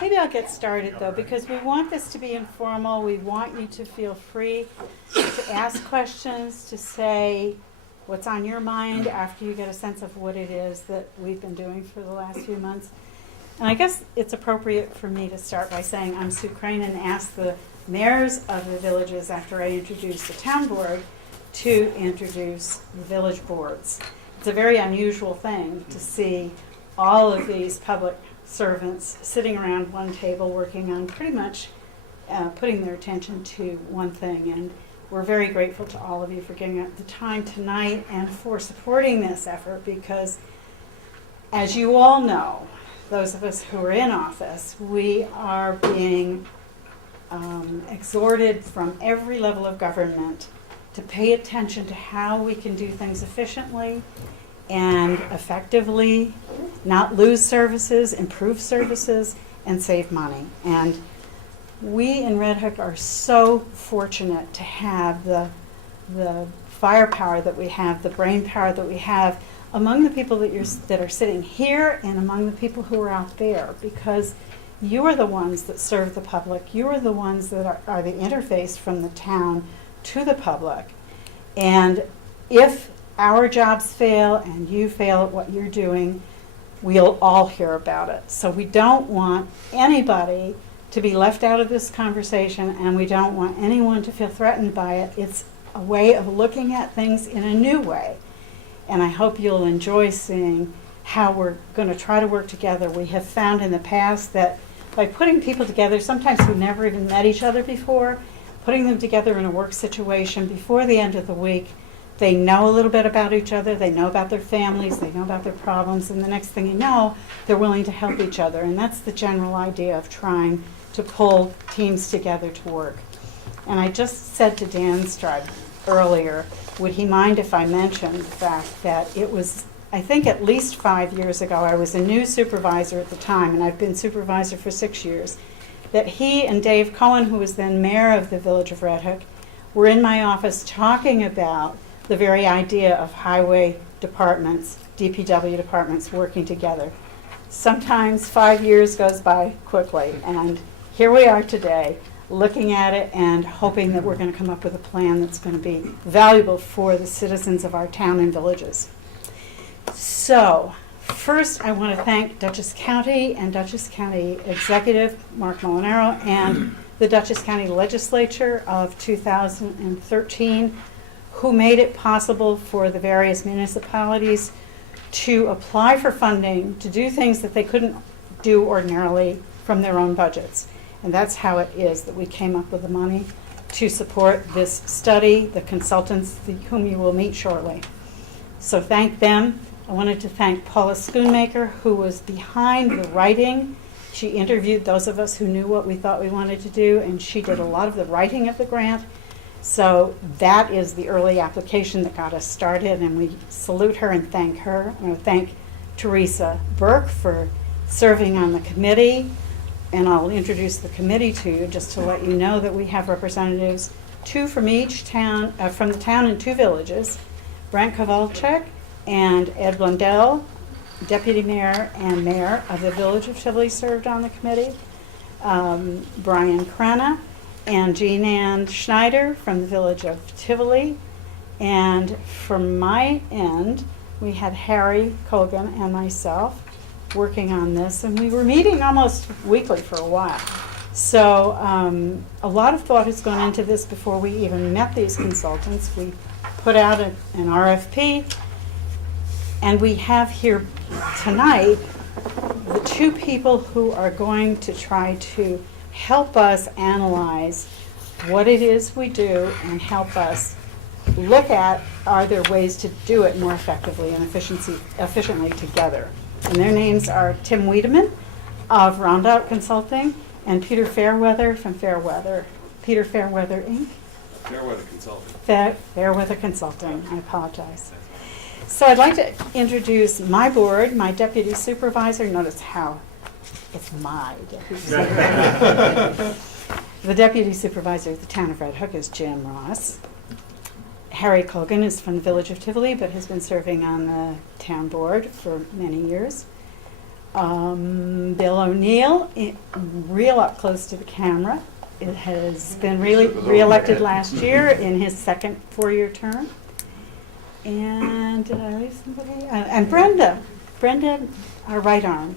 Maybe I'll get started though, because we want this to be informal. We want you to feel free to ask questions, to say what's on your mind after you get a sense of what it is that we've been doing for the last few months. And I guess it's appropriate for me to start by saying I'm Sue Crane and ask the mayors of the villages, after I introduce the town board, to introduce the village boards. It's a very unusual thing to see all of these public servants sitting around one table working on pretty much putting their attention to one thing. And we're very grateful to all of you for giving up the time tonight and for supporting this effort, because as you all know, those of us who are in office, we are being exhorted from every level of government to pay attention to how we can do things efficiently and effectively, not lose services, improve services, and save money. And we in Red Hook are so fortunate to have the firepower that we have, the brain power that we have among the people that are sitting here and among the people who are out there, because you are the ones that serve the public. You are the ones that are the interface from the town to the public. And if our jobs fail and you fail at what you're doing, we'll all hear about it. So we don't want anybody to be left out of this conversation, and we don't want anyone to feel threatened by it. It's a way of looking at things in a new way. And I hope you'll enjoy seeing how we're going to try to work together. We have found in the past that by putting people together, sometimes who never even met each other before, putting them together in a work situation before the end of the week, they know a little bit about each other, they know about their families, they know about their problems, and the next thing you know, they're willing to help each other. And that's the general idea of trying to pull teams together to work. And I just said to Dan Stride earlier, would he mind if I mentioned the fact that it was, I think at least 5 years ago, I was a new supervisor at the time, and I've been supervisor for 6 years, that he and Dave Cohen, who was then mayor of the village of Red Hook, were in my office talking about the very idea of highway departments, DPW departments working together. Sometimes 5 years goes by quickly, and here we are today, looking at it and hoping that we're going to come up with a plan that's going to be valuable for the citizens of our town and villages. So, first I want to thank Dutchess County and Dutchess County Executive Mark Molinaro and the Dutchess County Legislature of 2013, who made it possible for the various municipalities to apply for funding to do things that they couldn't do ordinarily from their own budgets. And that's how it is that we came up with the money to support this study, the consultants whom you will meet shortly. So thank them. I wanted to thank Paula Schoonmaker, who was behind the writing. She interviewed those of us who knew what we thought we wanted to do, and she did a lot of the writing of the grant. So that is the early application that got us started, and we salute her and thank her. I want to thank Teresa Burke for serving on the committee. And I'll introduce the committee to you just to let you know that we have representatives, 2 from each town, from the town and 2 villages, Brent Kowalczyk and Ed Blundell, Deputy Mayor and Mayor of the Village of Tivoli, served on the committee, Brian Crenna and Jean Ann Schneider from the Village of Tivoli. And from my end, we had Harry Colgan and myself working on this, and we were meeting almost weekly for a while. So a lot of thought has gone into this before we even met these consultants. We put out an RFP, and we have here tonight the 2 people who are going to try to help us analyze what it is we do and help us look at, are there ways to do it more effectively and efficiently together. And their names are Tim Wiedemann of Rondout Consulting and Peter Fairweather from Peter Fairweather Inc. Fairweather Consulting. Fairweather Consulting, I apologize. So I'd like to introduce my board, my deputy supervisor. Notice how it's my deputy supervisor. The deputy supervisor of the town of Red Hook is Jim Ross. Harry Colgan is from the Village of Tivoli, but has been serving on the town board for many years. Bill O'Neill, real up close to the camera. It has been really re-elected last year in his second 4-year term. And did I leave somebody? And Brenda, our right arm.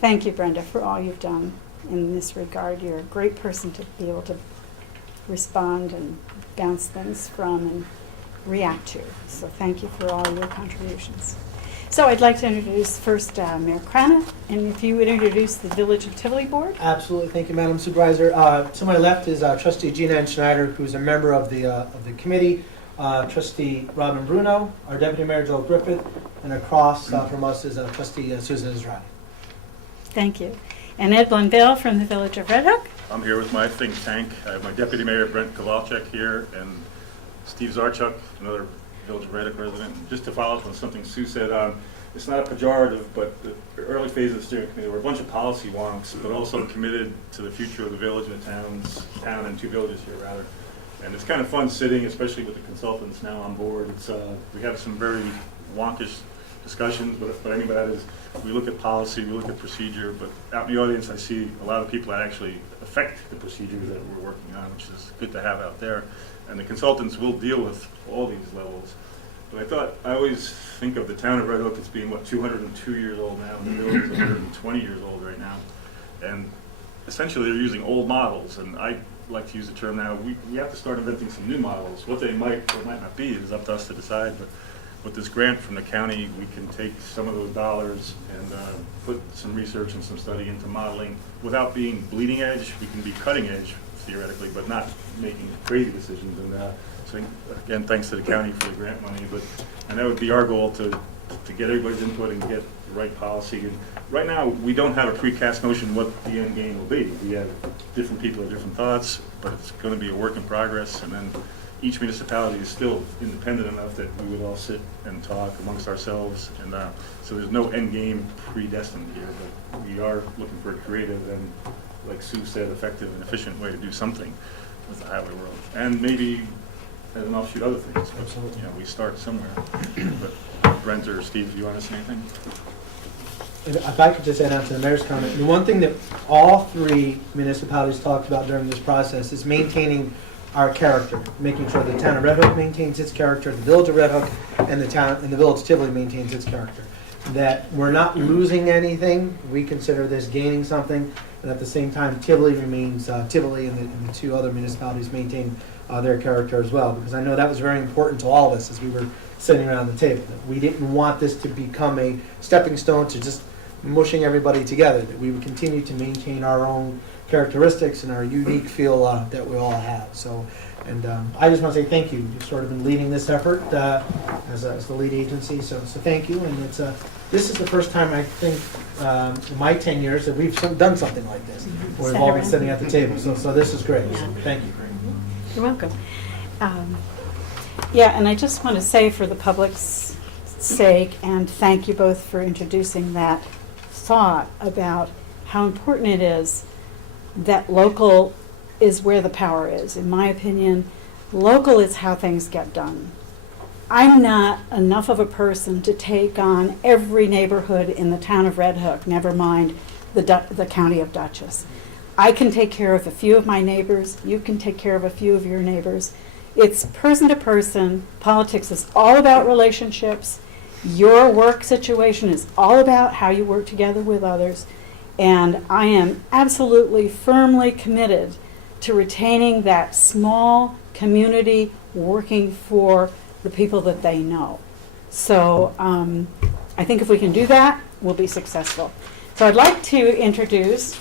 Thank you, Brenda, for all you've done in this regard. You're a great person to be able to respond and bounce things from and react to. So thank you for all your contributions. So I'd like to introduce first Mayor Crana, and if you would introduce the Village of Tivoli Board. Absolutely, thank you, Madam Supervisor. To my left is Trustee Gina Ann Schneider, who's a member of the committee. Trustee Robin Bruno, our Deputy Mayor Joel Griffith, and across from us is Trustee Susan Israeli. Thank you. And Ed Blundell from the Village of Red Hook. I'm here with my think tank. I have my Deputy Mayor Brent Kowalczyk here, and Steve Zarchuk, another Village of Red Hook resident. Just to follow up on something Sue said, it's not a pejorative, but the early phase of the steering committee were a bunch of policy wonks, but also committed to the future of the village and the town and 2 villages here, rather. And it's kind of fun sitting, especially with the consultants now on board. It's we have some very wonkish discussions, but I mean by that is we look at policy, we look at procedure, but out in the audience I see a lot of people that actually affect the procedure that we're working on, which is good to have out there. And the consultants will deal with all these levels. But I always think of the town of Red Hook as being, 202 years old now, and the village is 120 years old right now. And essentially they're using old models, and I like to use the term now, we have to start inventing some new models. What they might or might not be is up to us to decide, but with this grant from the county, we can take some of those dollars and put some research and some study into modeling without being bleeding edge. We can be cutting edge, theoretically, but not making crazy decisions. And so again, thanks to the county for the grant money, and that would be our goal to get everybody's input and get the right policy. And right now, we don't have a precast notion what the end game will be. We have different people have different thoughts, but it's going to be a work in progress. And then each municipality is still independent enough that we would all sit and talk amongst ourselves. And so there's no end game predestined here, but we are looking for a creative and, like Sue said, effective and efficient way to do something with the highway world. And maybe as an offshoot other things. Absolutely. We start somewhere. But Brent or Steve, do you want to say anything? If I could just add on to the mayor's comment, the one thing that all 3 municipalities talked about during this process is maintaining our character, making sure the town of Red Hook maintains its character, the village of Red Hook, and the village of Tivoli maintains its character. That we're not losing anything. We consider this gaining something, and at the same time, Tivoli remains Tivoli, and the 2 other municipalities maintain their character as well. Because I know that was very important to all of us as we were sitting around the table. That we didn't want this to become a stepping stone to just mushing everybody together. That we would continue to maintain our own characteristics and our unique feel that we all have. So, and I just want to say thank you. You've sort of been leading this effort as the lead agency. So thank you. And it's this is the first time I think in my 10 years that we've done something like this. Where we've all been sitting at the table. So this is great. So thank you. You're welcome. Yeah, and I just want to say for the public's sake, and thank you both for introducing that thought about how important it is that local is where the power is. In my opinion, local is how things get done. I'm not enough of a person to take on every neighborhood in the town of Red Hook, never mind the county of Dutchess. I can take care of a few of my neighbors. You can take care of a few of your neighbors. It's person to person. Politics is all about relationships. Your work situation is all about how you work together with others. And I am absolutely firmly committed to retaining that small community working for the people that they know. So I think if we can do that, we'll be successful. So I'd like to introduce,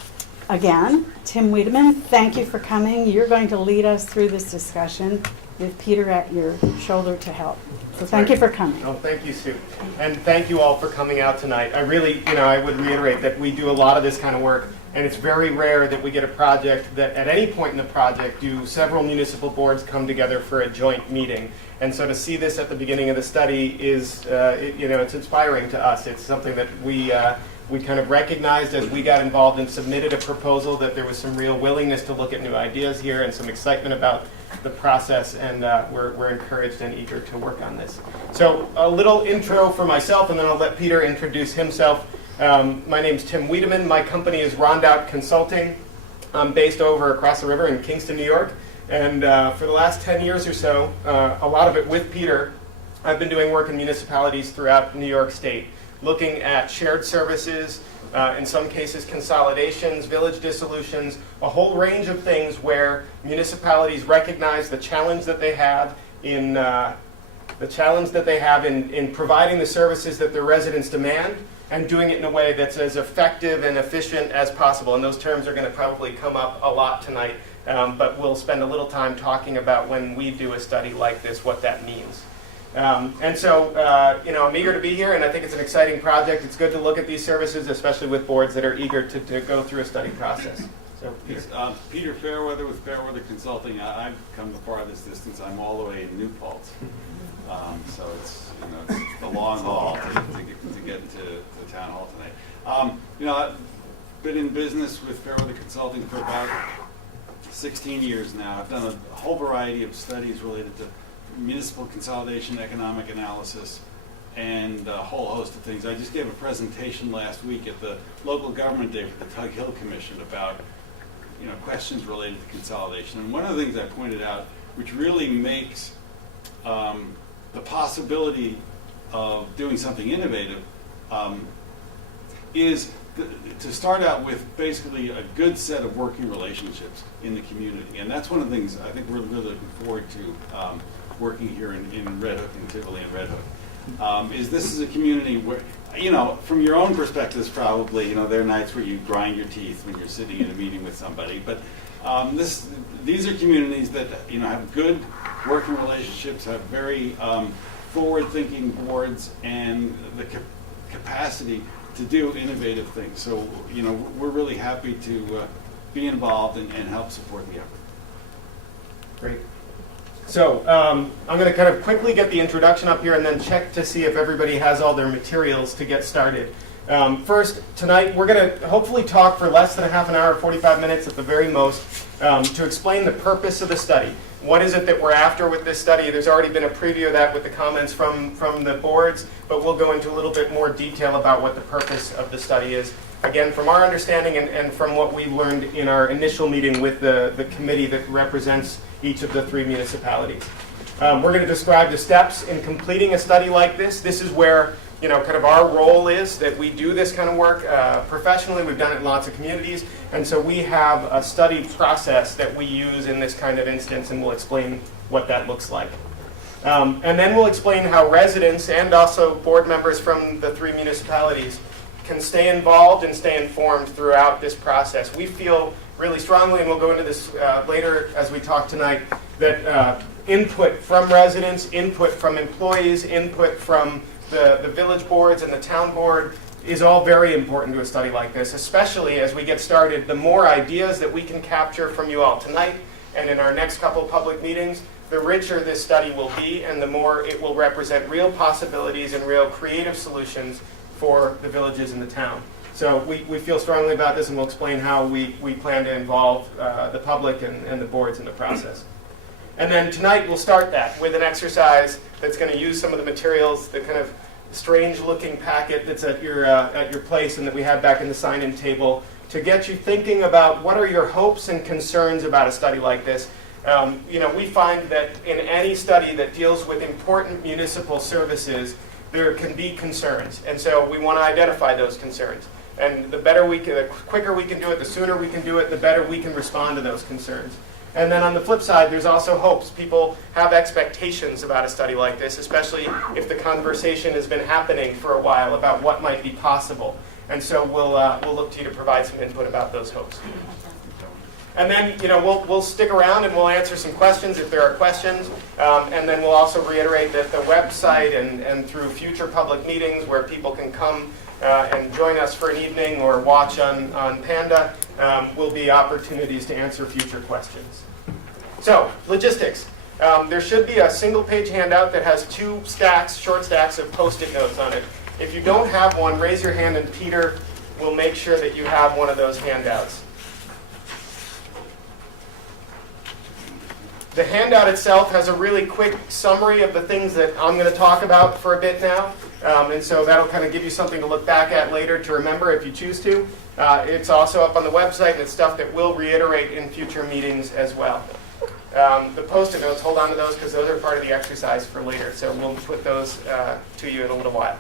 again, Tim Wiedemann. Thank you for coming. You're going to lead us through this discussion with Peter at your shoulder to help. So thank you for coming. Oh, thank you, Sue. And thank you all for coming out tonight. I really, I would reiterate that we do a lot of this kind of work, and it's very rare that we get a project that at any point in the project do several municipal boards come together for a joint meeting. And so to see this at the beginning of the study is, it's inspiring to us. It's something that we kind of recognized as we got involved and submitted a proposal that there was some real willingness to look at new ideas here and some excitement about the process, and we're encouraged and eager to work on this. So a little intro for myself, and then I'll let Peter introduce himself. My name's Tim Wiedemann. My company is Rondout Consulting. I'm based over across the river in Kingston, New York. And for the last 10 years or so, a lot of it with Peter, I've been doing work in municipalities throughout New York State, looking at shared services, in some cases consolidations, village dissolutions, a whole range of things where municipalities recognize the challenge that they have in providing the services that their residents demand and doing it in a way that's as effective and efficient as possible. And those terms are going to probably come up a lot tonight, but we'll spend a little time talking about when we do a study like this, what that means. And so, I'm eager to be here, and I think it's an exciting project. It's good to look at these services, especially with boards that are eager to go through a study process. So, Peter. Yes, Peter Fairweather with Fairweather Consulting. I've come the farthest distance. I'm all the way in New Paltz. So it's the long haul to get to the town hall tonight. I've been in business with Fairweather Consulting for about 16 years now. I've done a whole variety of studies related to municipal consolidation, economic analysis, and a whole host of things. I just gave a presentation last week at the local government day for the Tug Hill Commission about questions related to consolidation. And one of the things I pointed out, which really makes the possibility of doing something innovative, is to start out with basically a good set of working relationships in the community. And that's one of the things I think we're really looking forward to working here in Red Hook, in Tivoli and Red Hook. This is a community where, from your own perspectives probably, there are nights where you grind your teeth when you're sitting in a meeting with somebody. But these are communities that, have good working relationships, have very forward-thinking boards, and the capacity to do innovative things. So, we're really happy to be involved and help support the effort. Great. So I'm going to kind of quickly get the introduction up here and then check to see if everybody has all their materials to get started. First, tonight we're going to hopefully talk for less than a half an hour, 45 minutes at the very most, to explain the purpose of the study. What is it that we're after with this study? There's already been a preview of that with the comments from the boards, but we'll go into a little bit more detail about what the purpose of the study is. Again, from our understanding and from what we learned in our initial meeting with the committee that represents each of the 3 municipalities. We're going to describe the steps in completing a study like this. This is where kind of our role is, that we do this kind of work professionally. We've done it in lots of communities, and so we have a study process that we use in this kind of instance, and we'll explain what that looks like. And then we'll explain how residents and also board members from the 3 municipalities can stay involved and stay informed throughout this process. We feel really strongly, and we'll go into this later as we talk tonight, that input from residents, input from employees, input from the village boards and the town board is all very important to a study like this, especially as we get started. The more ideas that we can capture from you all tonight and in our next couple public meetings, the richer this study will be, and the more it will represent real possibilities and real creative solutions for the villages in the town. So we feel strongly about this, and we'll explain how we plan to involve the public and the boards in the process. And then tonight we'll start that with an exercise that's going to use some of the materials, the kind of strange-looking packet that's at your place and that we had back in the sign-in table, to get you thinking about what are your hopes and concerns about a study like this. We find that in any study that deals with important municipal services, there can be concerns, and so we want to identify those concerns. And the quicker we can do it, the sooner we can do it, the better we can respond to those concerns. And then on the flip side, there's also hopes. People have expectations about a study like this, especially if the conversation has been happening for a while about what might be possible. And so we'll look to you to provide some input about those hopes. And then, we'll stick around and we'll answer some questions if there are questions. And then we'll also reiterate that the website and through future public meetings where people can come and join us for an evening or watch on Panda will be opportunities to answer future questions. So, logistics. There should be a single-page handout that has 2 short stacks of Post-it notes on it. If you don't have one, raise your hand and Peter will make sure that you have one of those handouts. The handout itself has a really quick summary of the things that I'm going to talk about for a bit now. And so that'll kind of give you something to look back at later to remember if you choose to. It's also up on the website, and it's stuff that we'll reiterate in future meetings as well. The Post-it notes, hold on to those because those are part of the exercise for later. So we'll put those to you in a little while.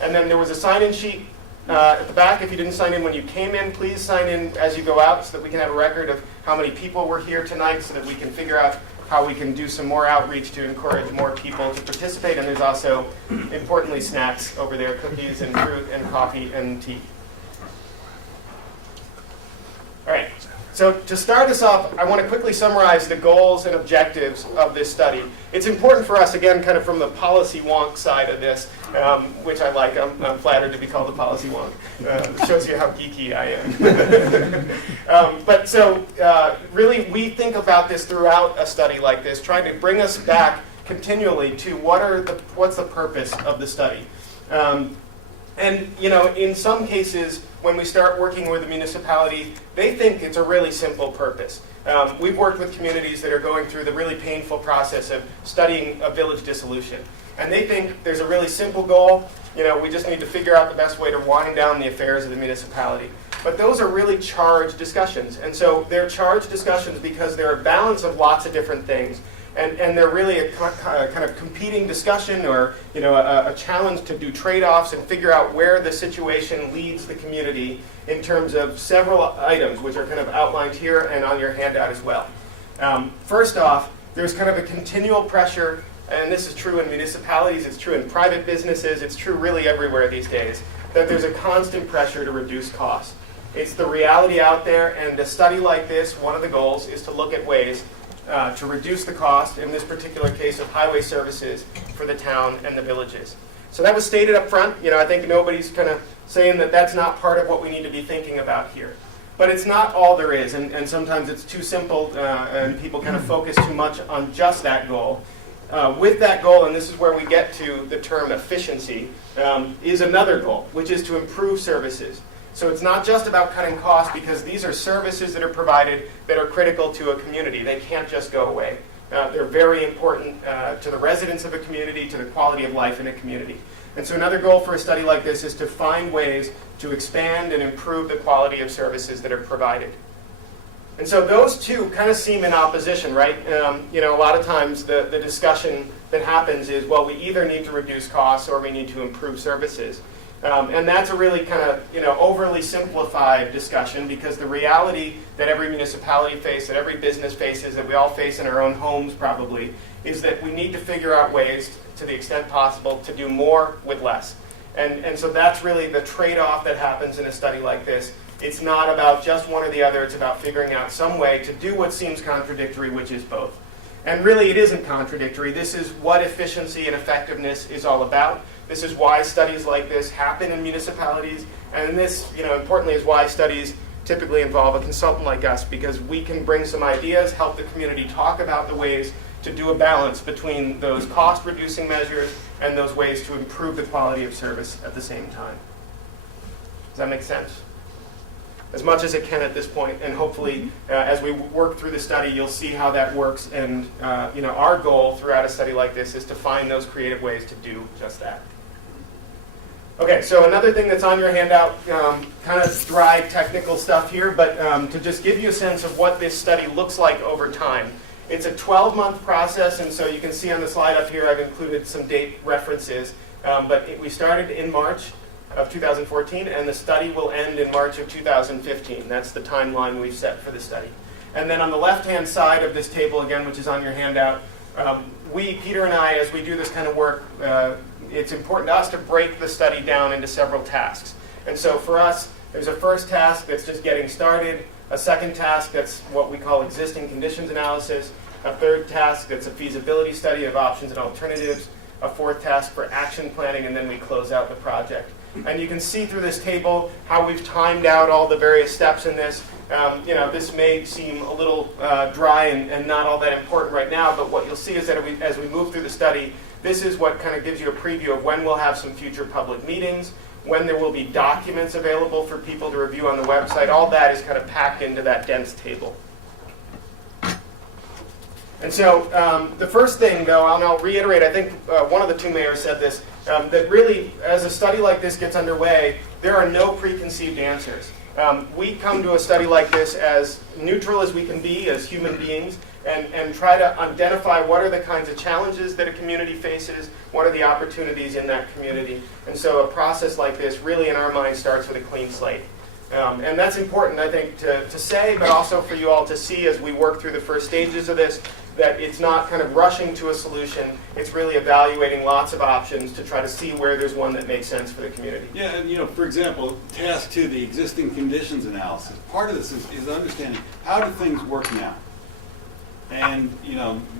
And then there was a sign-in sheet at the back. If you didn't sign in when you came in, please sign in as you go out so that we can have a record of how many people were here tonight so that we can figure out how we can do some more outreach to encourage more people to participate. And there's also, importantly, snacks over there, cookies and fruit and coffee and tea. All right. So to start us off, I want to quickly summarize the goals and objectives of this study. It's important for us, again, kind of from the policy wonk side of this, which I like. I'm flattered to be called the policy wonk. It shows you how geeky I am. But so really, we think about this throughout a study like this, trying to bring us back continually to what's the purpose of the study. And in some cases, when we start working with a municipality, they think it's a really simple purpose. We've worked with communities that are going through the really painful process of studying a village dissolution. And they think there's a really simple goal. We just need to figure out the best way to wind down the affairs of the municipality. But those are really charged discussions. And so they're charged discussions because they're a balance of lots of different things. And they're really a kind of competing discussion or a challenge to do trade-offs and figure out where the situation leads the community in terms of several items, which are kind of outlined here and on your handout as well. First off, there's kind of a continual pressure, and this is true in municipalities, it's true in private businesses, it's true really everywhere these days, that there's a constant pressure to reduce costs. It's the reality out there, and a study like this, one of the goals is to look at ways to reduce the cost, in this particular case of highway services, for the town and the villages. So that was stated up front. I think nobody's kind of saying that that's not part of what we need to be thinking about here. But it's not all there is, and sometimes it's too simple, and people kind of focus too much on just that goal. With that goal, and this is where we get to the term efficiency, is another goal, which is to improve services. So it's not just about cutting costs, because these are services that are provided that are critical to a community. They can't just go away. They're very important to the residents of a community, to the quality of life in a community. And so another goal for a study like this is to find ways to expand and improve the quality of services that are provided. And so those two kind of seem in opposition, right? A lot of times the discussion that happens is, well, we either need to reduce costs or we need to improve services. And that's a really kind of overly simplified discussion, because the reality that every municipality faces, that every business faces, that we all face in our own homes probably, is that we need to figure out ways, to the extent possible, to do more with less. And so that's really the trade-off that happens in a study like this. It's not about just one or the other. It's about figuring out some way to do what seems contradictory, which is both. And really, it isn't contradictory. This is what efficiency and effectiveness is all about. This is why studies like this happen in municipalities. And this, importantly, is why studies typically involve a consultant like us, because we can bring some ideas, help the community talk about the ways to do a balance between those cost-reducing measures and those ways to improve the quality of service at the same time. Does that make sense? As much as it can at this point, and hopefully as we work through the study, you'll see how that works. And our goal throughout a study like this is to find those creative ways to do just that. Okay, so another thing that's on your handout, kind of dry technical stuff here, but to just give you a sense of what this study looks like over time. It's a 12-month process, and so you can see on the slide up here I've included some date references. But we started in March of 2014, and the study will end in March of 2015. That's the timeline we've set for the study. And then on the left-hand side of this table, again, which is on your handout, Peter and I, as we do this kind of work, it's important to us to break the study down into several tasks. And so for us, there's a first task that's just getting started, a second task that's what we call existing conditions analysis, a third task that's a feasibility study of options and alternatives, a fourth task for action planning, and then we close out the project. And you can see through this table how we've timed out all the various steps in this. This may seem a little dry and not all that important right now, but what you'll see is that as we move through the study, this is what kind of gives you a preview of when we'll have some future public meetings, when there will be documents available for people to review on the website. All that is kind of packed into that dense table. And so the first thing, though, and I'll reiterate, I think one of the two mayors said this, that really, as a study like this gets underway, there are no preconceived answers. We come to a study like this as neutral as we can be as human beings and try to identify what are the kinds of challenges that a community faces, what are the opportunities in that community. And so a process like this really, in our mind, starts with a clean slate. And that's important, I think, to say, but also for you all to see as we work through the first stages of this, that it's not kind of rushing to a solution. It's really evaluating lots of options to try to see where there's one that makes sense for the community. Yeah, and for example, task 2, the existing conditions analysis. Part of this is understanding how do things work now. And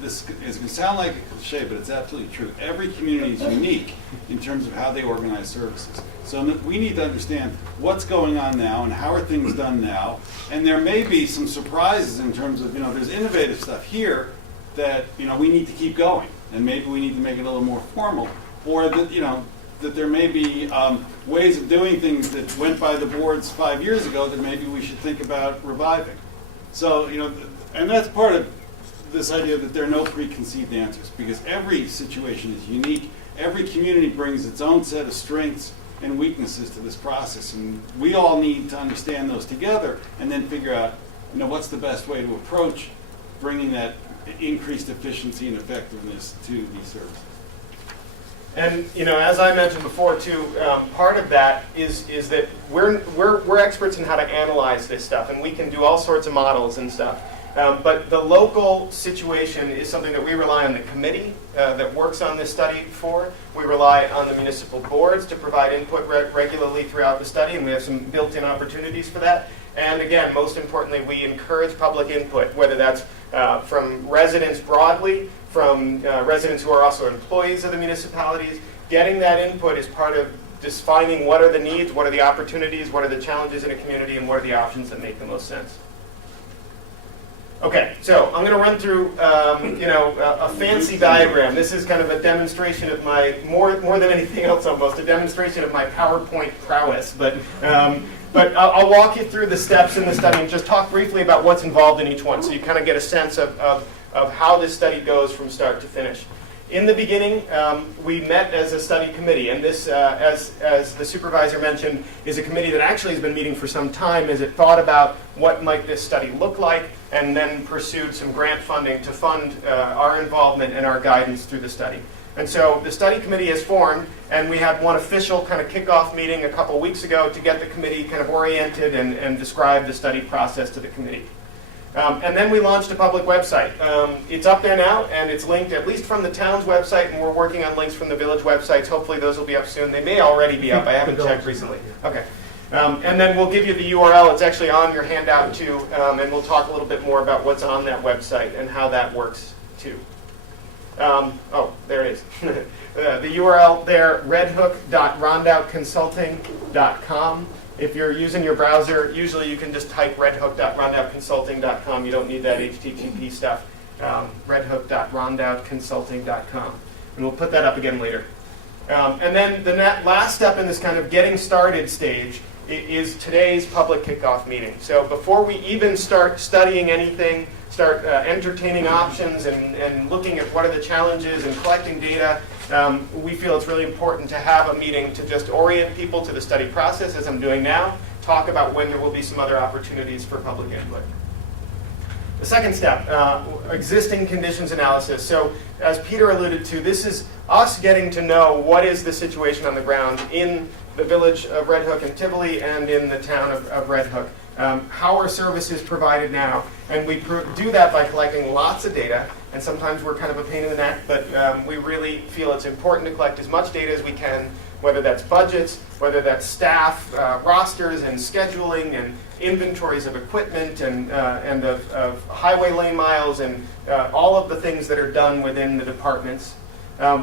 this is going to sound like a cliche, but it's absolutely true. Every community is unique in terms of how they organize services. So we need to understand what's going on now and how are things done now. And there may be some surprises in terms of there's innovative stuff here that we need to keep going, and maybe we need to make it a little more formal, or that that there may be ways of doing things that went by the boards 5 years ago that maybe we should think about reviving. So and that's part of this idea that there are no preconceived answers, because every situation is unique. Every community brings its own set of strengths and weaknesses to this process, and we all need to understand those together and then figure out what's the best way to approach bringing that increased efficiency and effectiveness to these services. And as I mentioned before too, part of that is that we're experts in how to analyze this stuff, and we can do all sorts of models and stuff. But the local situation is something that we rely on the committee that works on this study for. We rely on the municipal boards to provide input regularly throughout the study, and we have some built-in opportunities for that. And again, most importantly, we encourage public input, whether that's from residents broadly, from residents who are also employees of the municipalities. Getting that input is part of defining what are the needs, what are the opportunities, what are the challenges in a community, and what are the options that make the most sense. Okay, so I'm going to run through, a fancy diagram. This is kind of a demonstration of my, more than anything else almost, a demonstration of my PowerPoint prowess. But I'll walk you through the steps in the study and just talk briefly about what's involved in each one, so you kind of get a sense of how this study goes from start to finish. In the beginning, we met as a study committee, and this, as the supervisor mentioned, is a committee that actually has been meeting for some time as it thought about what might this study look like, and then pursued some grant funding to fund our involvement and our guidance through the study. And so the study committee is formed, and we had one official kind of kickoff meeting a couple weeks ago to get the committee kind of oriented and describe the study process to the committee. And then we launched a public website. It's up there now, and it's linked at least from the town's website, and we're working on links from the village websites. Hopefully those will be up soon. They may already be up. I haven't checked recently. Okay. And then we'll give you the URL. It's actually on your handout too, and we'll talk a little bit more about what's on that website and how that works too. Oh, there it is. The URL there, redhook.rondoutconsulting.com. If you're using your browser, usually you can just type redhook.rondoutconsulting.com. You don't need that HTTP stuff. Redhook.rondoutconsulting.com. And we'll put that up again later. And then the last step in this kind of getting started stage is today's public kickoff meeting. So before we even start studying anything, start entertaining options and looking at what are the challenges and collecting data, we feel it's really important to have a meeting to just orient people to the study process, as I'm doing now, talk about when there will be some other opportunities for public input. The second step, existing conditions analysis. So as Peter alluded to, this is us getting to know what is the situation on the ground in the village of Red Hook and Tivoli and in the town of Red Hook. How are services provided now? And we do that by collecting lots of data, and sometimes we're kind of a pain in the neck, but we really feel it's important to collect as much data as we can, whether that's budgets, whether that's staff, rosters and scheduling and inventories of equipment and of highway lane miles and all of the things that are done within the departments.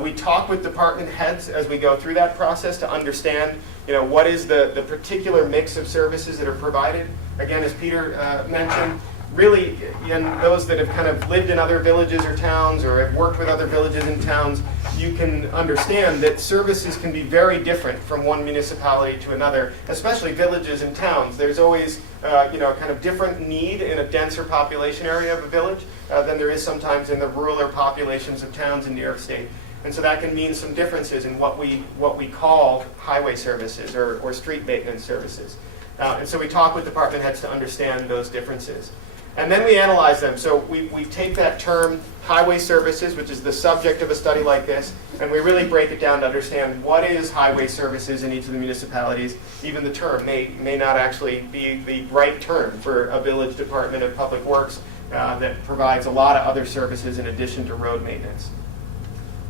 We talk with department heads as we go through that process to understand, what is the particular mix of services that are provided. Again, as Peter mentioned, really, and those that have kind of lived in other villages or towns or have worked with other villages and towns, you can understand that services can be very different from one municipality to another, especially villages and towns. There's always kind of different need in a denser population area of a village than there is sometimes in the rural populations of towns in New York State. And so that can mean some differences in what we call highway services or street maintenance services. And so we talk with department heads to understand those differences. And then we analyze them. So we take that term, highway services, which is the subject of a study like this, and we really break it down to understand what is highway services in each of the municipalities. Even the term may not actually be the right term for a village department of public works that provides a lot of other services in addition to road maintenance.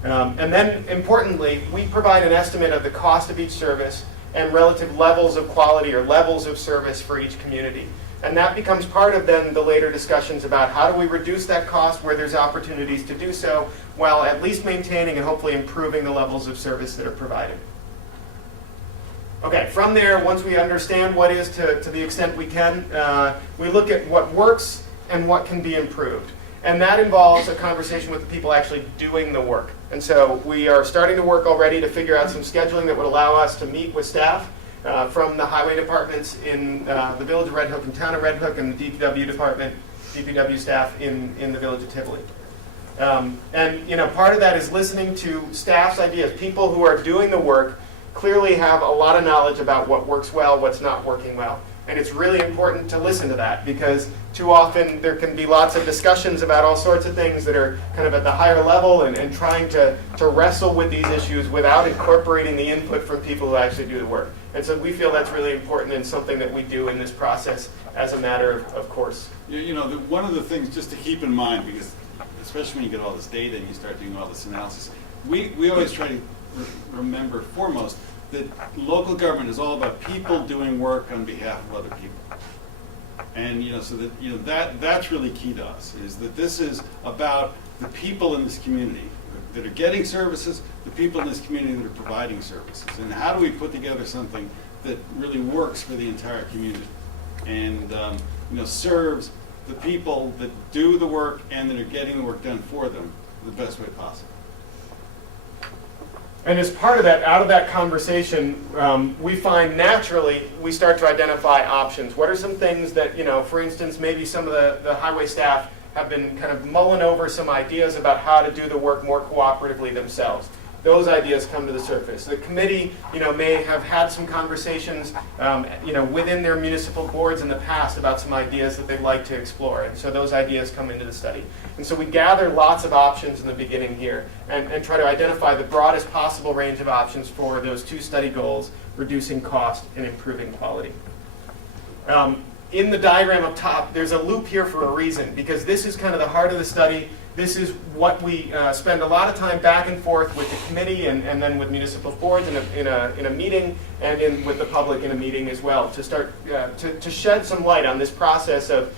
And then, importantly, we provide an estimate of the cost of each service and relative levels of quality or levels of service for each community. And that becomes part of then the later discussions about how do we reduce that cost where there's opportunities to do so, while at least maintaining and hopefully improving the levels of service that are provided. Okay, from there, once we understand what is to the extent we can, we look at what works and what can be improved. And that involves a conversation with the people actually doing the work. And so we are starting to work already to figure out some scheduling that would allow us to meet with staff from the highway departments in the village of Red Hook and town of Red Hook, and the DPW department, DPW staff in the village of Tivoli. And part of that is listening to staff's ideas. People who are doing the work clearly have a lot of knowledge about what works well, what's not working well. And it's really important to listen to that, because too often there can be lots of discussions about all sorts of things that are kind of at the higher level and trying to wrestle with these issues without incorporating the input from people who actually do the work. And so we feel that's really important and something that we do in this process as a matter of course. One of the things just to keep in mind, because especially when you get all this data and you start doing all this analysis, we always try to remember foremost that local government is all about people doing work on behalf of other people. And so that that's really key to us, is that this is about the people in this community that are getting services, the people in this community that are providing services, and how do we put together something that really works for the entire community and serves the people that do the work and that are getting the work done for them the best way possible. And as part of that, out of that conversation, we find naturally we start to identify options. What are some things that, for instance, maybe some of the highway staff have been kind of mulling over some ideas about how to do the work more cooperatively themselves. Those ideas come to the surface. The committee, may have had some conversations, within their municipal boards in the past about some ideas that they'd like to explore. And so those ideas come into the study. And so we gather lots of options in the beginning here and try to identify the broadest possible range of options for those two study goals, reducing cost and improving quality. In the diagram up top, there's a loop here for a reason, because this is kind of the heart of the study. This is what we spend a lot of time back and forth with the committee and then with municipal boards in a meeting, and with the public in a meeting as well, to start to shed some light on this process of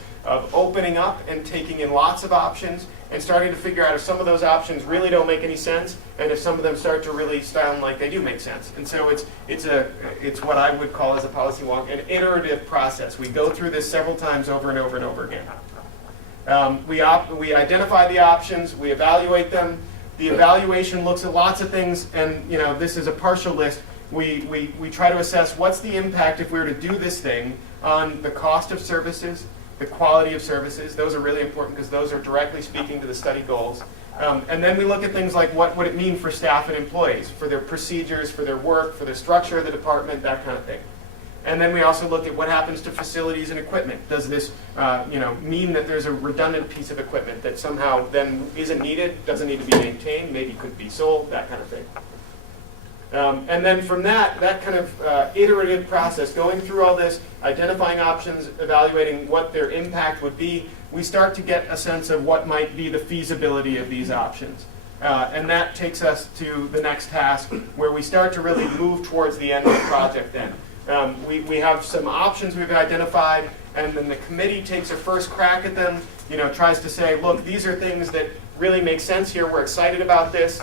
opening up and taking in lots of options and starting to figure out if some of those options really don't make any sense, and if some of them start to really sound like they do make sense. And so it's what I would call, as a policy wonk, an iterative process. We go through this several times over and over and over again. We identify the options, we evaluate them. The evaluation looks at lots of things, and this is a partial list. We try to assess what's the impact if we were to do this thing on the cost of services, the quality of services. Those are really important because those are directly speaking to the study goals. And then we look at things like what would it mean for staff and employees, for their procedures, for their work, for the structure of the department, that kind of thing. And then we also look at what happens to facilities and equipment. Does this mean that there's a redundant piece of equipment that somehow then isn't needed, doesn't need to be maintained, maybe could be sold, that kind of thing. And then from that kind of iterative process, going through all this, identifying options, evaluating what their impact would be, we start to get a sense of what might be the feasibility of these options. And that takes us to the next task, where we start to really move towards the end of the project then. We have some options we've identified, and then the committee takes a first crack at them, tries to say, look, these are things that really make sense here, we're excited about this.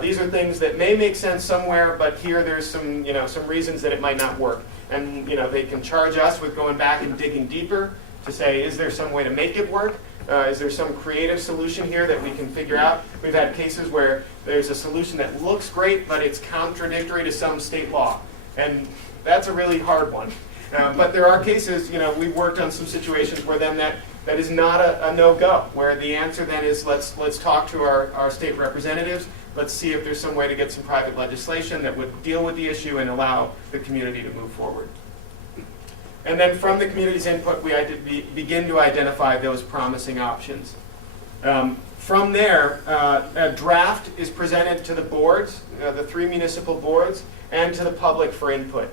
These are things that may make sense somewhere, but here there's some reasons that it might not work. And they can charge us with going back and digging deeper to say, is there some way to make it work? Is there some creative solution here that we can figure out? We've had cases where there's a solution that looks great, but it's contradictory to some state law. And that's a really hard one. But there are cases, we've worked on some situations where then that is not a no-go, where the answer then is let's talk to our state representatives, let's see if there's some way to get some private legislation that would deal with the issue and allow the community to move forward. And then from the community's input, we begin to identify those promising options. From there, a draft is presented to the boards, the 3 municipal boards, and to the public for input.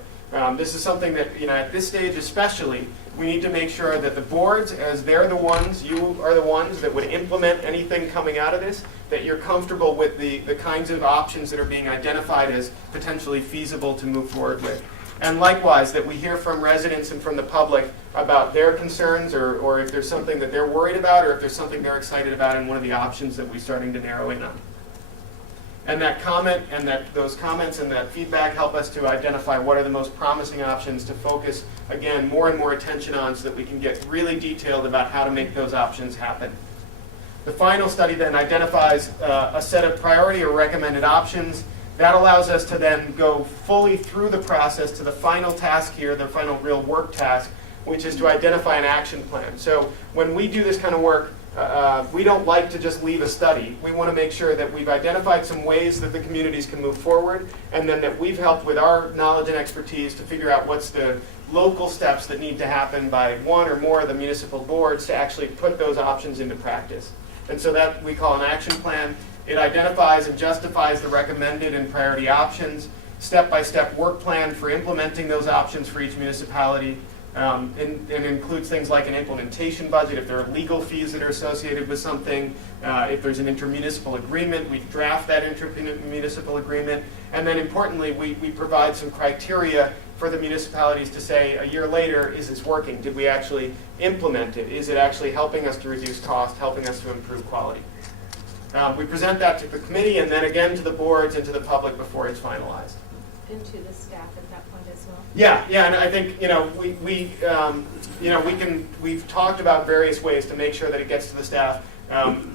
This is something that, at this stage especially, we need to make sure that the boards, as they're the ones, you are the ones that would implement anything coming out of this, that you're comfortable with the kinds of options that are being identified as potentially feasible to move forward with. And likewise, that we hear from residents and from the public about their concerns or if there's something that they're worried about or if there's something they're excited about in one of the options that we're starting to narrow in on. And that comment and those comments and that feedback help us to identify what are the most promising options to focus, again, more and more attention on so that we can get really detailed about how to make those options happen. The final study then identifies a set of priority or recommended options. That allows us to then go fully through the process to the final task here, the final real work task, which is to identify an action plan. So when we do this kind of work, we don't like to just leave a study. We want to make sure that we've identified some ways that the communities can move forward, and then that we've helped with our knowledge and expertise to figure out what's the local steps that need to happen by one or more of the municipal boards to actually put those options into practice. And so that we call an action plan. It identifies and justifies the recommended and priority options, step-by-step work plan for implementing those options for each municipality, and includes things like an implementation budget, if there are legal fees that are associated with something, if there's an intermunicipal agreement, we draft that intermunicipal agreement, and then importantly, we provide some criteria for the municipalities to say, a year later, is this working? Did we actually implement it? Is it actually helping us to reduce cost, helping us to improve quality? We present that to the committee and then again to the boards and to the public before it's finalized. And to the staff at that point as well? Yeah, and I think, we've talked about various ways to make sure that it gets to the staff.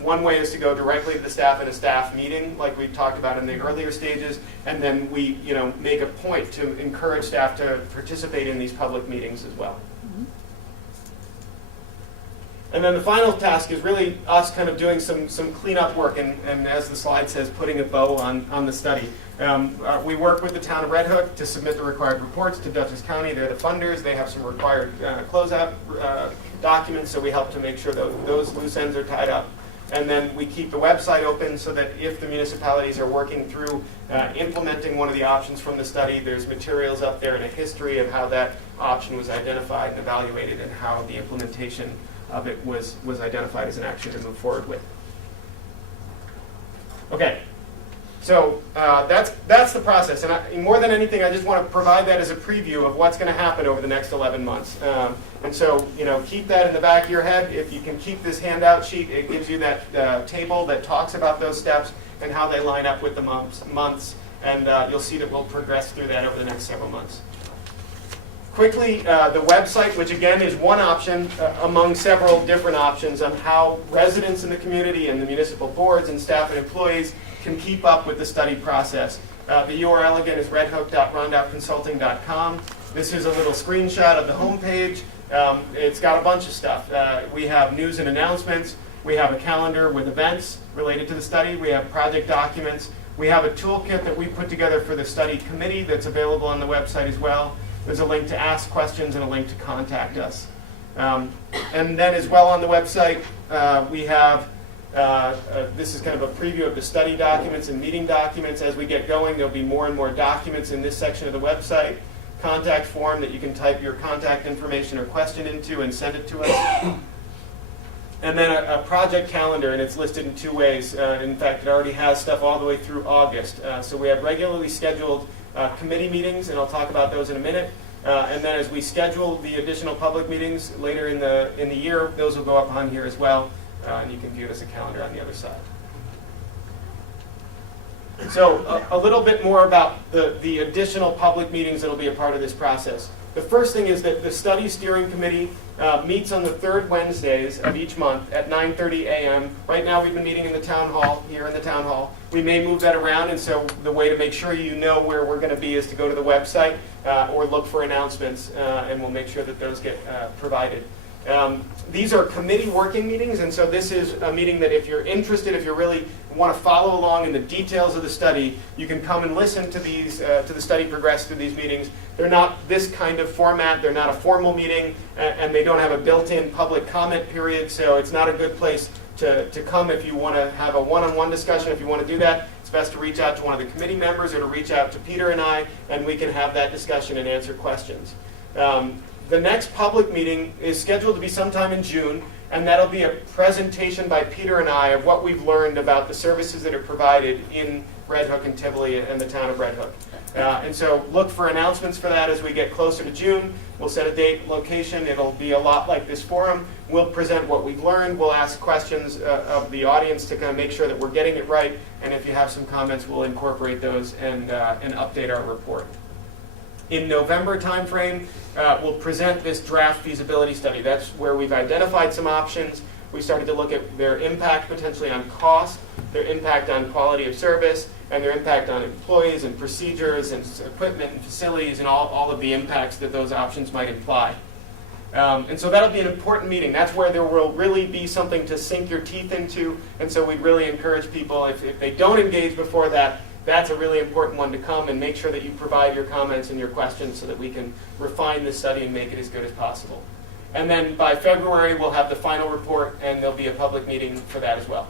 One way is to go directly to the staff in a staff meeting, like we talked about in the earlier stages, and then we, make a point to encourage staff to participate in these public meetings as well. And then the final task is really us kind of doing some cleanup work and as the slide says, putting a bow on the study. We work with the town of Red Hook to submit the required reports to Dutchess County. They're the funders. They have some required closeout documents, so we help to make sure those loose ends are tied up. And then we keep the website open so that if the municipalities are working through implementing one of the options from the study, there's materials up there and a history of how that option was identified and evaluated and how the implementation of it was identified as an action to move forward with. Okay, so that's the process. And more than anything, I just want to provide that as a preview of what's going to happen over the next 11 months. And so, keep that in the back of your head. If you can keep this handout sheet, it gives you that table that talks about those steps and how they line up with the months. And you'll see that we'll progress through that over the next several months. Quickly, the website, which again is one option among several different options on how residents in the community and the municipal boards and staff and employees can keep up with the study process. The URL again is redhook.rondoutconsulting.com. This is a little screenshot of the homepage. It's got a bunch of stuff. We have news and announcements. We have a calendar with events related to the study. We have project documents. We have a toolkit that we put together for the study committee that's available on the website as well. There's a link to ask questions and a link to contact us. And then as well on the website, we have, this is kind of a preview of the study documents and meeting documents. As we get going, there'll be more and more documents in this section of the website. Contact form that you can type your contact information or question into and send it to us. And then a project calendar, and it's listed in 2 ways. In fact, it already has stuff all the way through August. So we have regularly scheduled committee meetings, and I'll talk about those in a minute. And then as we schedule the additional public meetings later in the year, those will go up on here as well, and you can view it as a calendar on the other side. So a little bit more about the additional public meetings that will be a part of this process. The first thing is that the study steering committee meets on the third Wednesdays of each month at 9:30 a.m. Right now we've been meeting in the town hall, here in the town hall. We may move that around, and so the way to make sure you know where we're going to be is to go to the website or look for announcements, and we'll make sure that those get provided. These are committee working meetings, and so this is a meeting that if you're interested, if you really want to follow along in the details of the study, you can come and listen to these, to the study progress through these meetings. They're not this kind of format, they're not a formal meeting, and they don't have a built-in public comment period, so it's not a good place to come if you want to have a one-on-one discussion. If you want to do that, it's best to reach out to one of the committee members or to reach out to Peter and I, and we can have that discussion and answer questions. The next public meeting is scheduled to be sometime in June, and that'll be a presentation by Peter and I of what we've learned about the services that are provided in Red Hook and Tivoli and the town of Red Hook. And so look for announcements for that as we get closer to June. We'll set a date, location. It'll be a lot like this forum. We'll present what we've learned. We'll ask questions of the audience to kind of make sure that we're getting it right. And if you have some comments, we'll incorporate those and update our report. In November timeframe, we'll present this draft feasibility study. That's where we've identified some options. We started to look at their impact potentially on cost, their impact on quality of service, and their impact on employees and procedures and equipment and facilities and all of the impacts that those options might imply. And so that'll be an important meeting. That's where there will really be something to sink your teeth into. And so we'd really encourage people, if they don't engage before that, that's a really important one to come, and make sure that you provide your comments and your questions so that we can refine this study and make it as good as possible. And then by February, we'll have the final report, and there'll be a public meeting for that as well.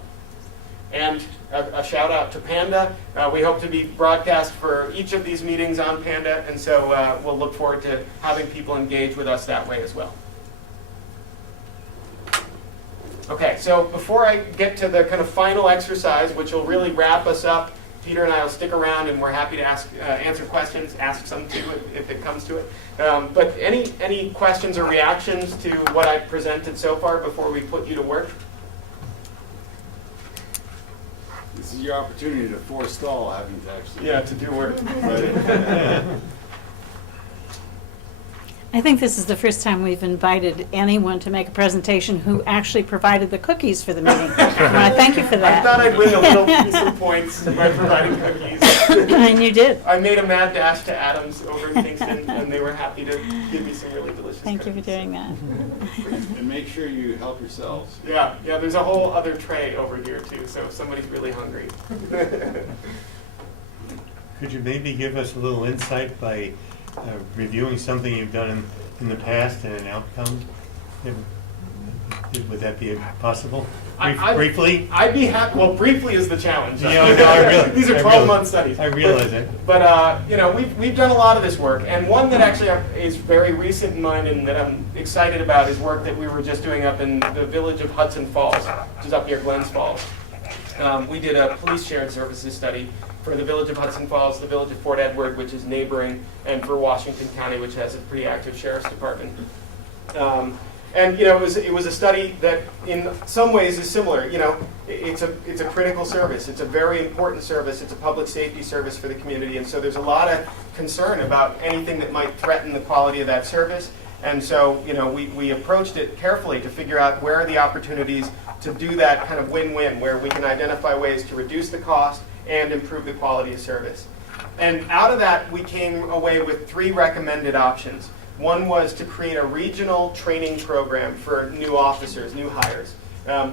And a shout out to Panda. We hope to be broadcast for each of these meetings on Panda, and so we'll look forward to having people engage with us that way as well. Okay, so before I get to the kind of final exercise, which will really wrap us up, Peter and I will stick around, and we're happy to answer questions, ask some too if it comes to it. But any questions or reactions to what I've presented so far before we put you to work? This is your opportunity to forestall having to actually. To do work. I think this is the first time we've invited anyone to make a presentation who actually provided the cookies for the meeting. I want to thank you for I that. thought I'd win a little piece of points by providing cookies. And you did. I made a mad dash to Adams over in Kingston, and they were happy to give me some really delicious Thank you for cookies. doing that. And make sure you help yourselves. Yeah, there's a whole other tray over here too, so if somebody's really hungry. Could you maybe give us a little insight by reviewing something you've done in the past and an outcome? Would that be possible? Briefly? I'd be happy. Well, briefly is the challenge. Yeah, no, I realize- These are I 12-month studies. I realize it. But we've done a lot of this work, and one that actually is very recent in mind and that I'm excited about is work that we were just doing up in the village of Hudson Falls, which is up near Glens Falls. We did a police shared services study for the village of Hudson Falls, the village of Fort Edward, which is neighboring, and for Washington County, which has a pretty active sheriff's department. And it was a study that in some ways is similar. It's a critical service. It's a very important service. It's a public safety service for the community, and so there's a lot of concern about anything that might threaten the quality of that service. And so we approached it carefully to figure out where are the opportunities to do that kind of win-win, where we can identify ways to reduce the cost and improve the quality of service. And out of that, we came away with 3 recommended options. One was to create a regional training program for new officers, new hires.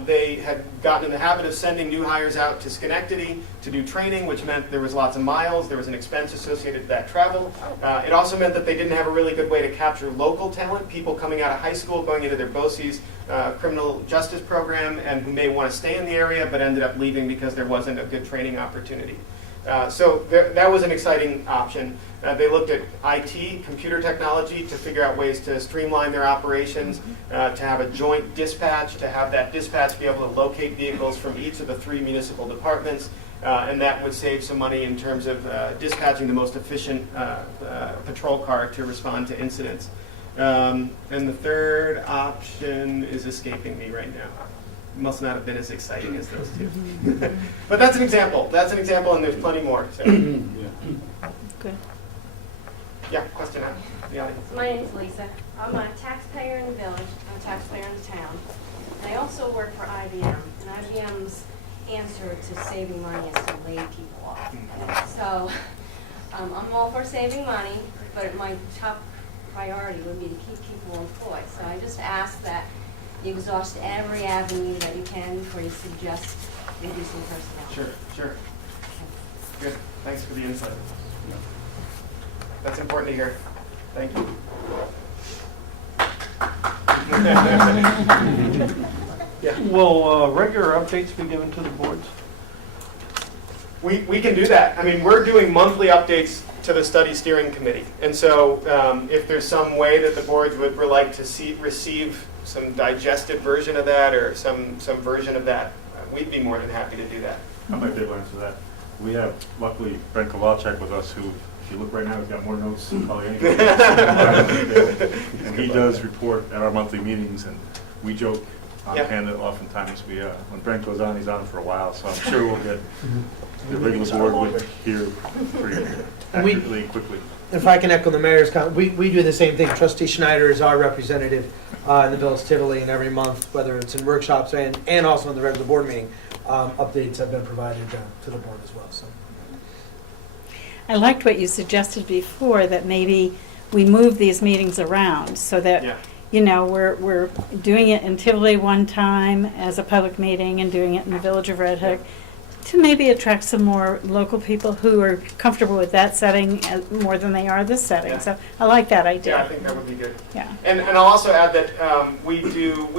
They had gotten in the habit of sending new hires out to Schenectady to do training, which meant there was lots of miles, there was an expense associated with that travel. It also meant that they didn't have a really good way to capture local talent, people coming out of high school, going into their BOCES criminal justice program, and who may want to stay in the area, but ended up leaving because there wasn't a good training opportunity. So that was an exciting option. They looked at IT, computer technology, to figure out ways to streamline their operations, to have a joint dispatch, to have that dispatch be able to locate vehicles from each of the 3 municipal departments, and that would save some money in terms of dispatching the most efficient patrol car to respond to incidents. And the third option is escaping me right now. Must not have been as exciting as those 2. But that's an example. That's an example, and there's plenty more. So. Good. Yeah, question out, the audience. My name is Lisa. I'm a taxpayer in the village, I'm a taxpayer in the town. And I also work for IBM, and IBM's answer to saving money is to lay people off. So I'm all for saving money, but my top priority would be to keep people employed. So I just ask that you exhaust every avenue that you can before you suggest reducing personnel. Sure. Good, thanks for the insight. That's important to hear. Thank you. Yeah. Will regular updates be given to the boards? We can do that. I mean, we're doing monthly updates to the study steering committee. And so if there's some way that the boards would like to receive some digested version of that or some version of that, we'd be more than happy to do that. I might be able to answer that. We have, luckily, Brent Kowalczyk with us, who, if you look right now, he's got more notes than probably anybody else. And he does report at our monthly meetings, and we joke on hand that oftentimes when Brent goes on, he's on for a while, so I'm sure we'll get the regular board would hear pretty accurately and quickly. If I can echo the mayor's comment, we do the same thing. Trustee Schneider is our representative in the Village Tivoli, and every month, whether it's in workshops and also in the regular board meeting, updates have been provided to the board as well. So. I liked what you suggested before, that maybe we move these meetings around so that, you know, we're doing it in Tivoli one time as a public meeting and doing it in the Village of Red Hook to maybe attract some more local people who are comfortable with that setting more than they are this setting. Yeah. So I like that idea. Yeah, I think that would be good. Yeah. And I'll also add that we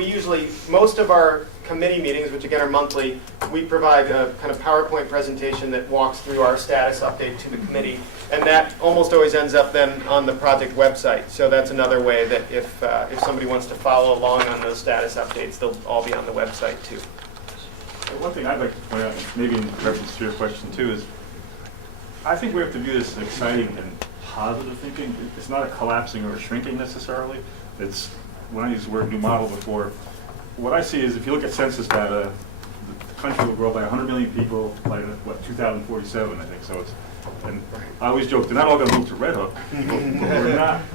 usually, most of our committee meetings, which again are monthly, we provide a kind of PowerPoint presentation that walks through our status update to the committee. And that almost always ends up then on the project website. So that's another way that if somebody wants to follow along on those status updates, they'll all be on the website too. One thing I'd like to point out, maybe in reference to your question too, is I think we have to view this as exciting and positive thinking. It's not a collapsing or a shrinking necessarily. It's, when I used the word new model before, what I see is if you look at census data, the country will grow by 100 million people by, 2047, I think. So it's, and I always joke, they're not all going to move to Red Hook.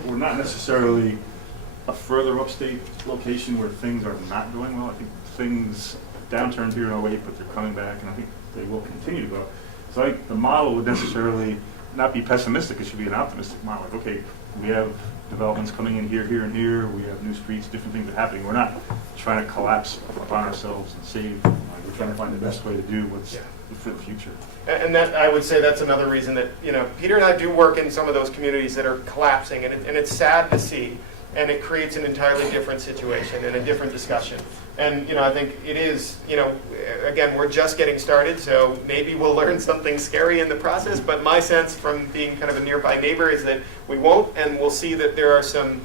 We're not necessarily a further upstate location where things are not going well. I think things downturned here in 08, but they're coming back, and I think they will continue to go. So I think the model would necessarily not be pessimistic. It should be an optimistic model. Like, okay, we have developments coming in here, here, and here. We have new streets, different things are happening. We're not trying to collapse upon ourselves and save. We're trying to find the best way to do what's for the future. And that, I would say that's another reason that, you know, Peter and I do work in some of those communities that are collapsing, and it's sad to see, and it creates an entirely different situation and a different discussion. And, you know, I think it is, you know, again, we're just getting started, so maybe we'll learn something scary in the process, but my sense from being kind of a nearby neighbor is that we won't, and we'll see that there are some,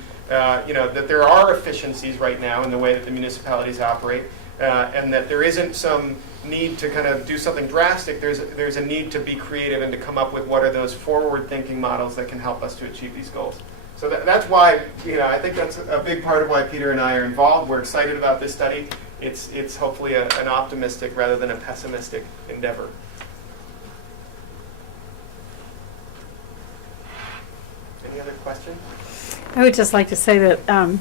you know, that there are efficiencies right now in the way that the municipalities operate, and that there isn't some need to kind of do something drastic. There's a need to be creative and to come up with what are those forward-thinking models that can help us to achieve these goals. So that's why, you know, I think that's a big part of why Peter and I are involved. We're excited about this study. It's hopefully an optimistic rather than a pessimistic endeavor. Any other questions? I would just like to say that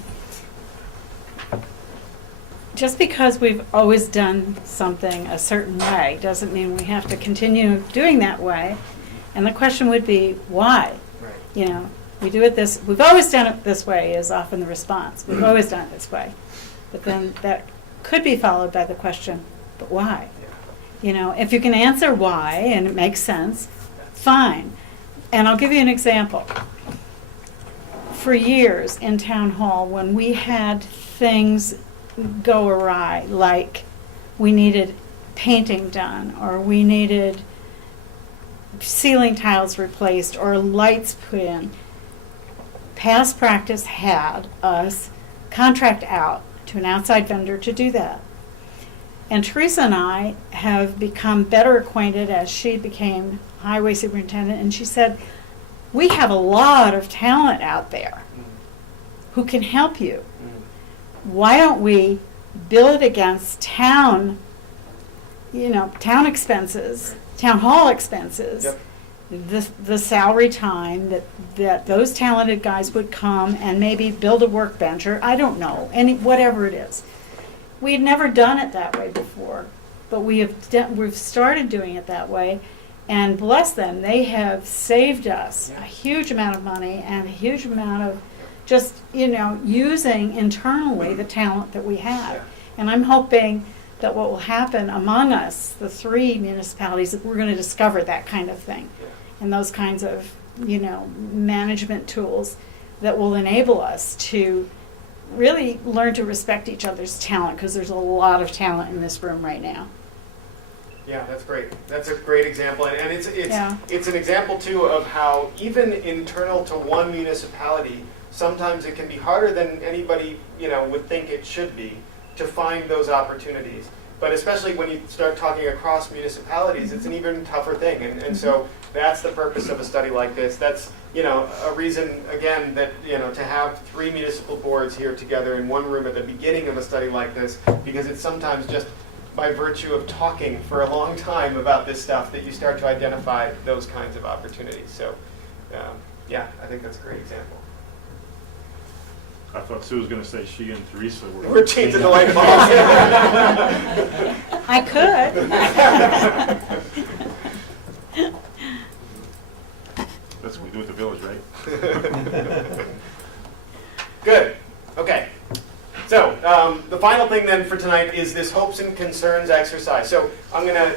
just because we've always done something a certain way doesn't mean we have to continue doing that way. And the question would be, why? Right. You know, we've always done it this way is often the response. We've always done it this way. But then that could be followed by the question, but why? You know, if you can answer why and it makes sense, fine. And I'll give you an example. For years in town hall, when we had things go awry, like we needed painting done, or we needed ceiling tiles replaced, or lights put in, past practice had us contract out to an outside vendor to do that. And Teresa and I have become better acquainted as she became highway superintendent, and she said, we have a lot of talent out there who can help you. Why don't we bill it against town expenses, town hall expenses, the salary time that those talented guys would come and maybe build a workbench, or I don't know, whatever it is. We had never done it that way before, but we've started doing it that way, and bless them, they have saved us a huge amount of money and a huge amount of just, using internally the talent that we have. And I'm hoping that what will happen among us, the 3 municipalities, that we're going to discover that kind of thing. And those kinds of, management tools that will enable us to really learn to respect each other's talent, because there's a lot of talent in this room right now. Yeah, that's great. That's a great example, and it's Yeah. it's an example too of how even internal to one municipality, sometimes it can be harder than anybody would think it should be to find those opportunities. But especially when you start talking across municipalities, it's an even tougher thing. And so that's the purpose of a study like this. That's a reason again that to have 3 municipal boards here together in one room at the beginning of a study like this, because it's sometimes just by virtue of talking for a long time about this stuff that you start to identify those kinds of opportunities. So yeah, I think that's a great example. I thought Sue was going to say she and Teresa were. We're changing the light bulbs. I could. That's what we do with the village, right? Good. Okay. So the final thing then for tonight is this hopes and concerns exercise. So I'm going to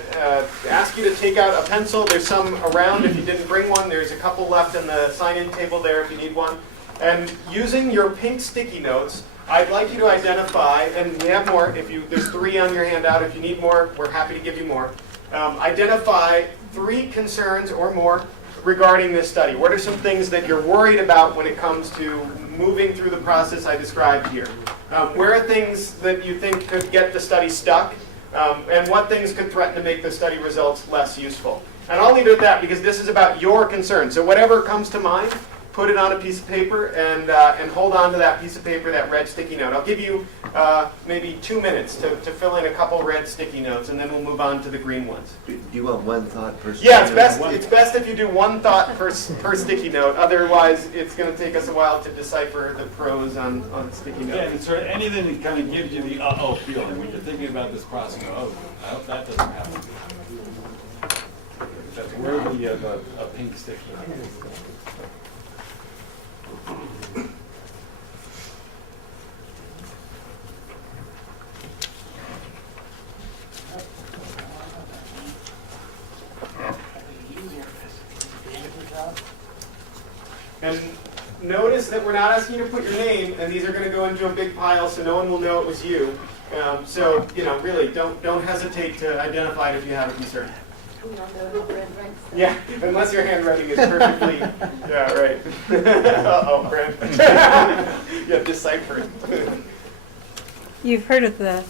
ask you to take out a pencil. There's some around if you didn't bring one. There's a couple left in the sign-in table there if you need one. And using your pink sticky notes, I'd like you to identify, and we have more. There's 3 on your handout. If you need more, we're happy to give you more. Identify 3 concerns or more regarding this study. What are some things that you're worried about when it comes to moving through the process I described here? Where are things that you think could get the study stuck? And what things could threaten to make the study results less useful? And I'll leave it at that because this is about your concern. So whatever comes to mind, put it on a piece of paper and hold on to that piece of paper, that red sticky note. I'll give you maybe 2 minutes to fill in a couple red sticky notes, and then we'll move on to the green ones. Do you want one thought per Yeah, it's best if you do 1 thought per sticky note. Otherwise, it's going to take us a while to decipher the pros on sticky Yeah, notes. and sort of anything that kind of gives you the uh-oh feeling when you're thinking about this process. Oh, I hope that doesn't happen. That's worthy of a pink sticky. And notice that we're not asking you to put your name, and these are going to go into a big pile so no one will know it was you. So, really, don't hesitate to identify it if you have a concern. Yeah, unless your handwriting is perfectly, yeah, right. Uh-oh, Brent. Yeah, decipher it. You've heard of the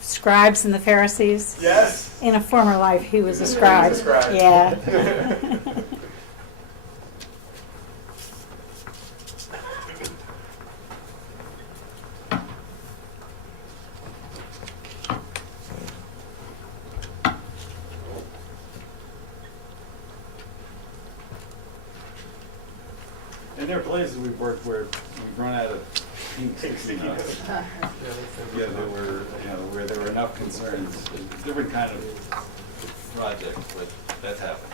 scribes and the Pharisees? Yes. In a former life, he was a scribe. He was a scribe. Yeah. And there are places we've worked where we've run out of pink sticky notes. Yeah, there were, where there were enough concerns, different kind of projects, but that's happened.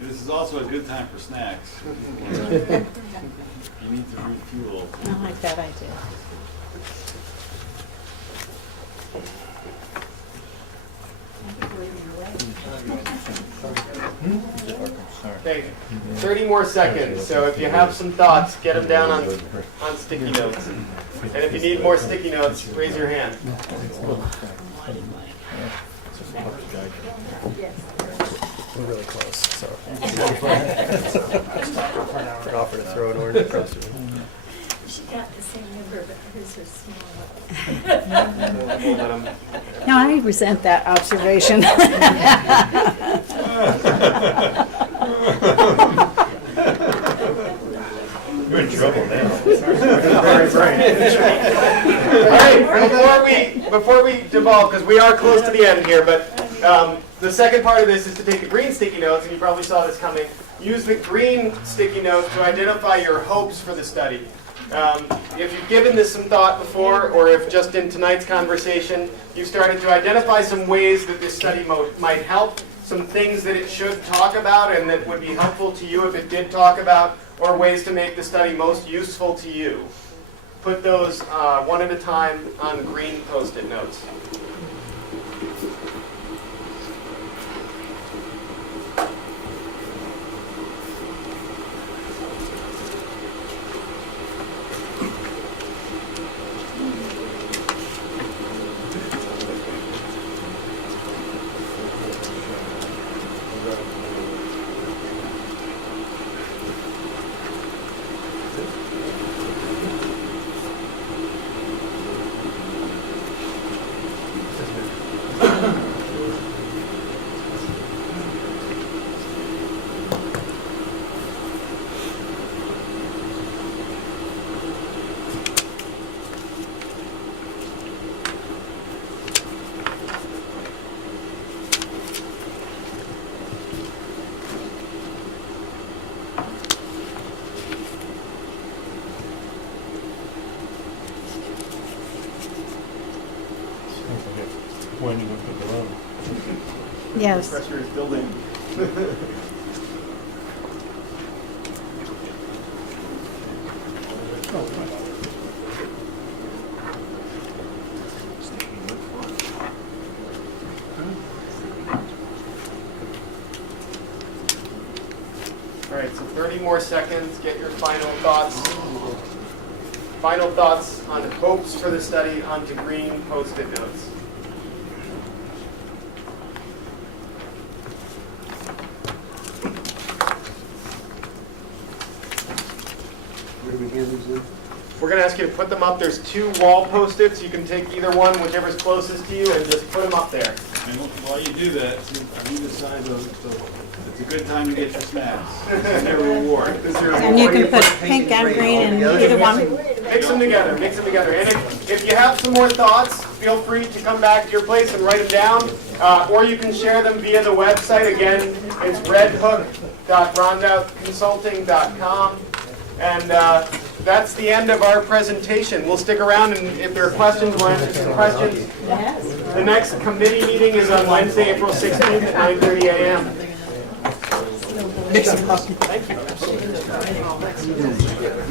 This is also a good time for snacks. You need to refuel. I like that idea. Okay, 30 more seconds. So if you have some thoughts, get them down on sticky notes. And if you need more sticky notes, raise your hand. We're really close, so. An offer to throw an orange across the room. She got the same number, but hers are smaller. We'll let 'em- No, I resent that observation. You're in trouble now. All right, before we devolve, because we are close to the end here, but the second part of this is to take the green sticky notes, and you probably saw this coming. Use the green sticky notes to identify your hopes for the study. If you've given this some thought before, or if just in tonight's conversation, you've started to identify some ways that this study might help, some things that it should talk about and that would be helpful to you if it did talk about, or ways to make the study most useful to you. Put those one at a time on green Post-it notes. When you look at the room. Yes. Pressure is building. All right, so 30 more seconds. Get your final thoughts. Final thoughts on hopes for the study onto green Post-it notes. Where do we hand these in? We're going to ask you to put them up. There's 2 wall Post-its. You can take either one, whichever's closest to you, and just put them up there. And while you do that, on either side of it's a good time to get your snacks. It's their reward. And you can put pink and green in either one. Mix them together, mix them together. And if you have some more thoughts, feel free to come back to your place and write them down. Or you can share them via the website. Again, it's redhook.rondoutconsulting.com. And that's the end of our presentation. We'll stick around, and if there are questions, we'll answer some questions. The next committee meeting is on Wednesday, April 16th at 9:30 a.m. Thank you.